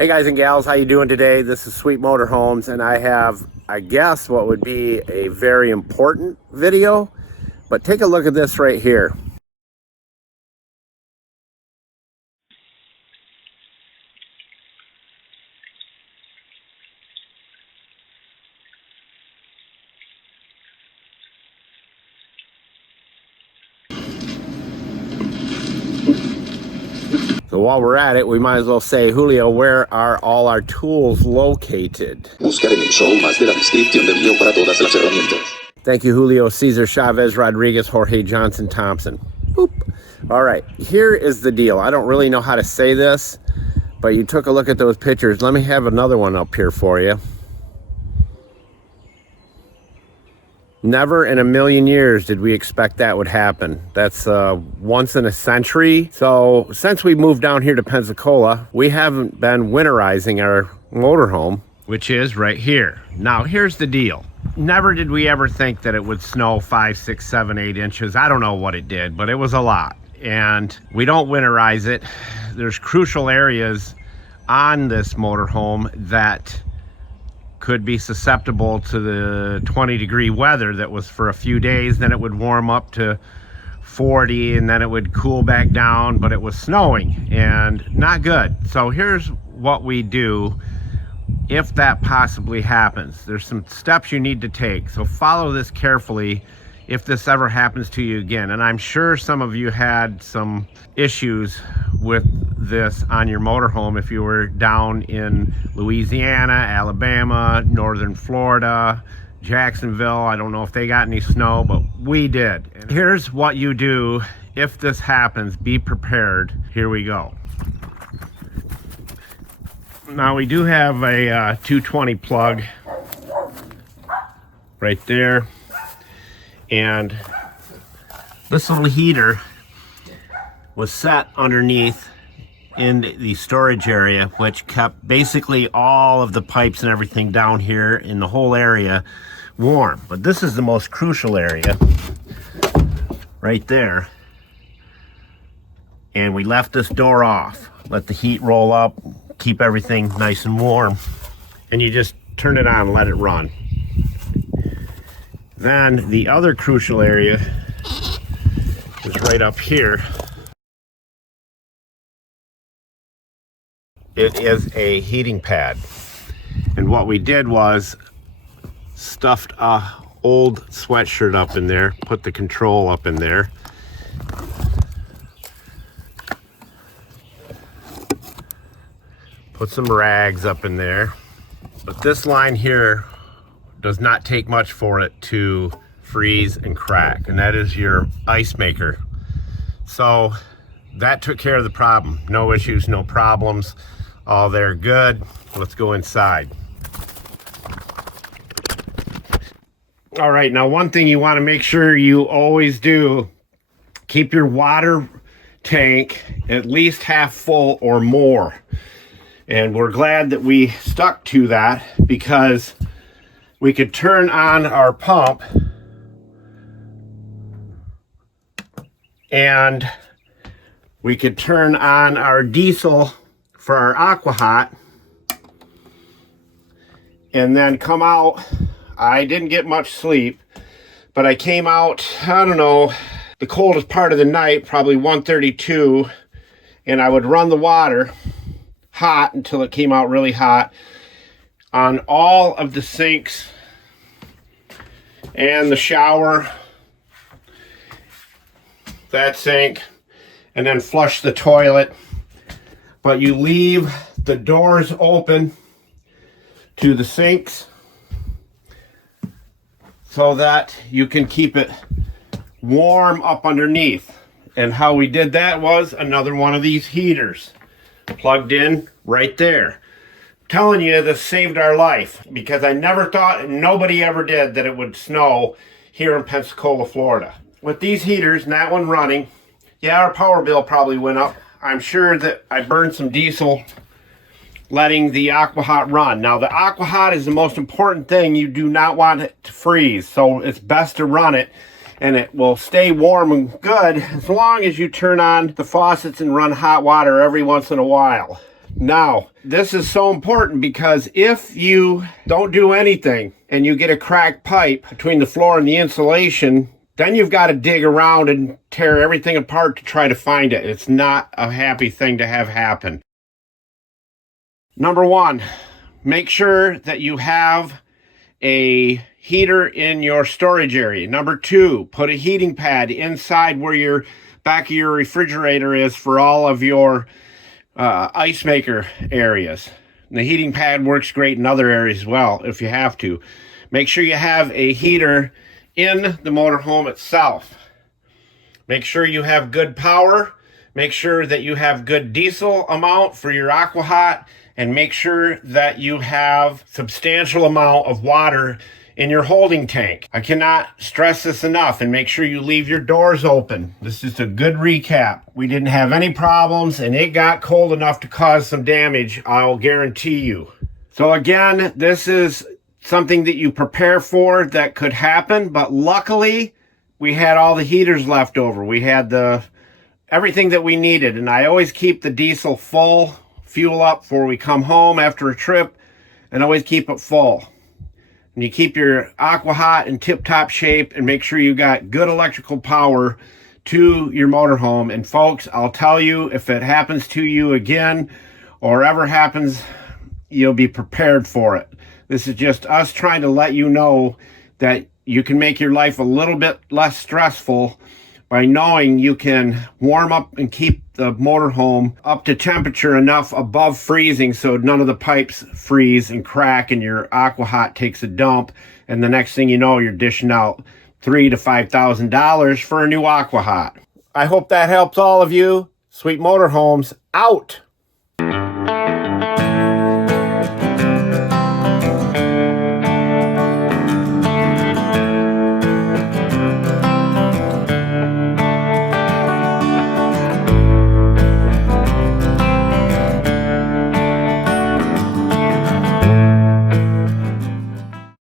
Hey guys and gals, how you doing today? This is Sweet Motorhomes, and I have, I guess, what would be a very important video. But take a look at this right here. So while we're at it, we might as well say, Julio, where are all our tools located? Buscar en el show más de la descripción del video para todas las herramientas. Thank you, Julio, Cesar, Chavez, Rodriguez, Jorge, Johnson, Thompson. Boop. All right, here is the deal. I don't really know how to say this, but you took a look at those pictures. Let me have another one up here for you. Never in a million years did we expect that would happen. That's once in a century. So since we moved down here to Pensacola, we haven't been winterizing our motorhome, which is right here. Now here's the deal. Never did we ever think that it would snow 5, 6, 7, 8 inches. I don't know what it did, but it was a lot. And we don't winterize it. There's crucial areas on this motorhome that could be susceptible to the 20-degree weather that was for a few days. Then it would warm up to 40 and then it would cool back down, but it was snowing and not good. So here's what we do if that possibly happens. There's some steps you need to take, so follow this carefully if this ever happens to you again. And I'm sure some of you had some issues with this on your motorhome if you were down in Louisiana, Alabama, northern Florida, Jacksonville. I don't know if they got any snow, but we did. And here's what you do if this happens. Be prepared. Here we go. Now we do have a 220 plug right there, and this little heater was set underneath in the storage area, which kept basically all of the pipes and everything down here in the whole area warm. But this is the most crucial area right there, and we left this door off. Let the heat roll up, keep everything nice and warm, and you just turn it on and let it run. Then the other crucial area is right up here. It is a heating pad, and what we did was stuffed a old sweatshirt up in there, put the control up in there, put some rags up in there. But this line here does not take much for it to freeze and crack, and that is your ice maker. So that took care of the problem. No issues, no problems, all there good. Let's go inside. All right, now one thing you want to make sure you always do, keep your water tank at least half full or more. And we're glad that we stuck to that, because we could turn on our pump and we could turn on our diesel for our Aqua Hot and then come out. I didn't get much sleep, but I came out, I don't know, the coldest part of the night, probably 1:32, and I would run the water hot until it came out really hot on all of the sinks and the shower, that sink, and then flush the toilet. But you leave the doors open to the sinks so that you can keep it warm up underneath. And how we did that was another one of these heaters plugged in right there. Telling you, this saved our life, because I never thought, and nobody ever did, that it would snow here in Pensacola, Florida. With these heaters and that one running, yeah, our power bill probably went up. I'm sure that I burned some diesel letting the Aqua Hot run. Now the Aqua Hot is the most important thing. You do not want it to freeze, so it's best to run it, and it will stay warm and good as long as you turn on the faucets and run hot water every once in a while. Now, this is so important because if you don't do anything and you get a cracked pipe between the floor and the insulation, then you've got to dig around and tear everything apart to try to find it. It's not a happy thing to have happen. Number one, make sure that you have a heater in your storage area. Number two, put a heating pad inside where your back of your refrigerator is for all of your ice maker areas. And the heating pad works great in other areas as well if you have to. Make sure you have a heater in the motorhome itself. Make sure you have good power. Make sure that you have good diesel amount for your Aqua Hot, and make sure that you have substantial amount of water in your holding tank. I cannot stress this enough, and make sure you leave your doors open. This is a good recap. We didn't have any problems, and it got cold enough to cause some damage, I'll guarantee you. So again, this is something that you prepare for that could happen, but luckily we had all the heaters left over. We had everything that we needed, and I always keep the diesel full, fuel up before we come home after a trip, and always keep it full. And you keep your Aqua Hot in tip-top shape, and make sure you got good electrical power to your motorhome. And folks, I'll tell you, if it happens to you again or ever happens, you'll be prepared for it. This is just us trying to let you know that you can make your life a little bit less stressful by knowing you can warm up and keep the motorhome up to temperature enough above freezing so none of the pipes freeze and crack and your Aqua Hot takes a dump, and the next thing you know, you're dishing out $3,000 to $5,000 for a new Aqua Hot. I hope that helps all of you. Sweet Motorhomes out.